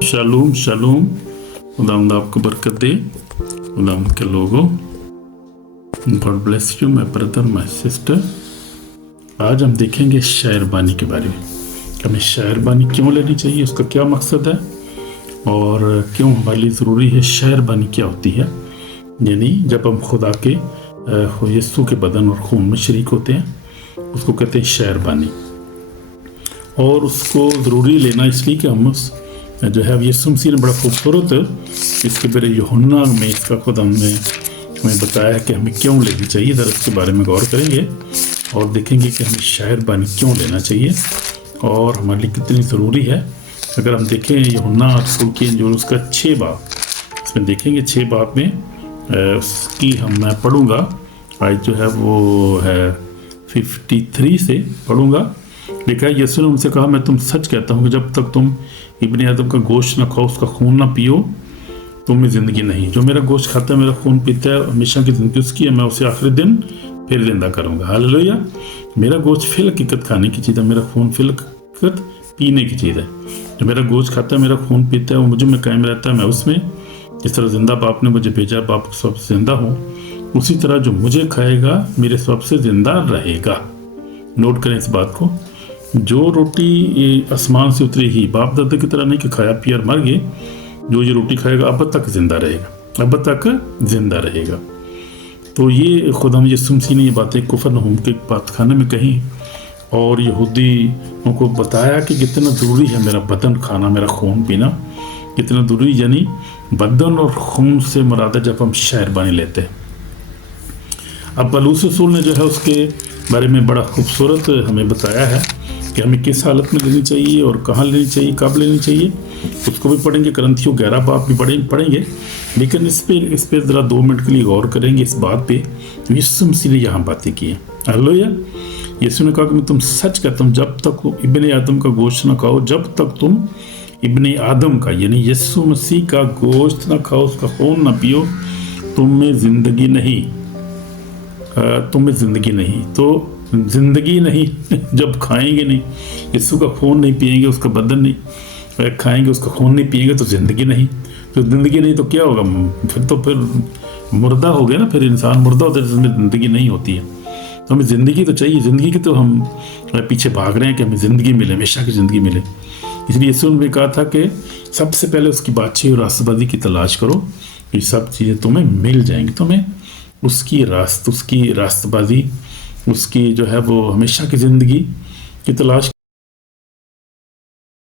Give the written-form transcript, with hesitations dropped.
शालूम शालूम। खुदावंद आपको बरकत दे। खुदावंद के लोगों, God bless you my brother my sister. आज हम देखेंगे शायरबानी के बारे में। हमें शायरबानी क्यों लेनी चाहिए, उसका क्या मकसद है और क्यों हमारे लिए ज़रूरी है। शायरबानी क्या होती है, यानी जब हम खुदा के यीशु के बदन और खून में शरीक होते हैं, उसको कहते हैं शायरबानी। और उसको ज़रूरी लेना इसलिए कि हम उस जो है यीशु मसीह ने बड़ा खूबसूरत इसके बारे यूहन्ना में इसका खुद हमने हमें बताया है कि हमें क्यों लेनी चाहिए। ज़रा इसके बारे में गौर करेंगे और देखेंगे कि हमें शायरबानी क्यों लेना चाहिए और हमारे लिए कितनी ज़रूरी है। अगर हम देखें यूहन्ना रसूल की इंजील उसका 6 बाब, इसमें देखेंगे 6 बाब में उसकी मैं पढ़ूँगा। आज जो है वो है 53 से पढ़ूँगा। लिखा है, यीशु ने उनसे कहा, मैं तुम सच कहता हूँ कि जब तक तुम इब्ने आदम का गोश्त न खाओ, उसका खून ना पियो, तुम में ज़िंदगी नहीं। जो मेरा गोश्त खाता है, मेरा खून पीता है, हमेशा की ज़िंदगी उसकी है, मैं उसे आखिरी दिन फिर जिंदा करूँगा। हालेलुया। मेरा गोश्त फिल हकीकत खाने की चीज़ है, मेरा खून फिल हकीकत पीने की चीज़ है। जो मेरा गोश्त खाता है, मेरा खून पीता है, वो मुझे में कायम रहता है, मैं उसमें। जिस तरह जिंदा बाप ने मुझे भेजा, बाप सब जिंदा हूँ, उसी तरह जो मुझे खाएगा मेरे सबसे जिंदा रहेगा। नोट करें इस बात को। जो रोटी आसमान से उतरी ही बाप दादा की तरह नहीं कि खाया पिया और मर गए, जो ये रोटी खाएगा अब तक जिंदा रहेगा, अब तक जिंदा रहेगा। तो ये खुदा यीशु मसीह ने ये बातें कुफरनहूम के बातखाने में कही और यहूदियों को बताया कि कितना ज़रूरी है मेरा बदन खाना, मेरा खून पीना कितना ज़रूरी। यानी बदन और खून से मुराद है जब हम शायरबानी लेते हैं। अब पौलुस रसूल ने जो है उसके बारे में बड़ा खूबसूरत हमें बताया है कि हमें किस हालत में लेनी चाहिए और कहाँ लेनी चाहिए, कब लेनी चाहिए, उसको भी पढ़ेंगे। करंथियों 11 बाब भी पढ़ेंगे। लेकिन इस पे ज़रा 2 मिनट के लिए गौर करेंगे इस बात पे। यीशु मसीह ने यहाँ बातें की हैं। हालेलुया। यीशु ने कहा कि मैं तुम सच कहता हूँ, जब तक इब्ने आदम का गोश्त ना खाओ, जब तक तुम इब्ने आदम का यानी यीशु मसीह का गोश्त ना खाओ, उसका खून ना पियो, तुम में ज़िंदगी नहीं, तुम में ज़िंदगी नहीं। तो ज़िंदगी नहीं जब खाएंगे नहीं, यीशु का खून नहीं पिएंगे, उसका बदन नहीं खाएंगे, उसका खून नहीं पिएंगे, तो ज़िंदगी नहीं। तो ज़िंदगी नहीं तो क्या होगा, फिर मुर्दा हो गया ना। फिर इंसान मुर्दा होता है जिसमें ज़िंदगी नहीं होती है। तो हमें ज़िंदगी तो चाहिए। ज़िंदगी की तो हम पीछे भाग रहे हैं कि हमें ज़िंदगी मिले, हमेशा की ज़िंदगी मिले। इसलिए यीशु ने कहा था कि सबसे पहले उसकी बादशाही और रास्तबाजी की तलाश करो, ये सब चीज़ें तुम्हें मिल जाएंगी। तुम्हें उसकी रास्तबाजी, उसकी जो है वो हमेशा की ज़िंदगी की तलाश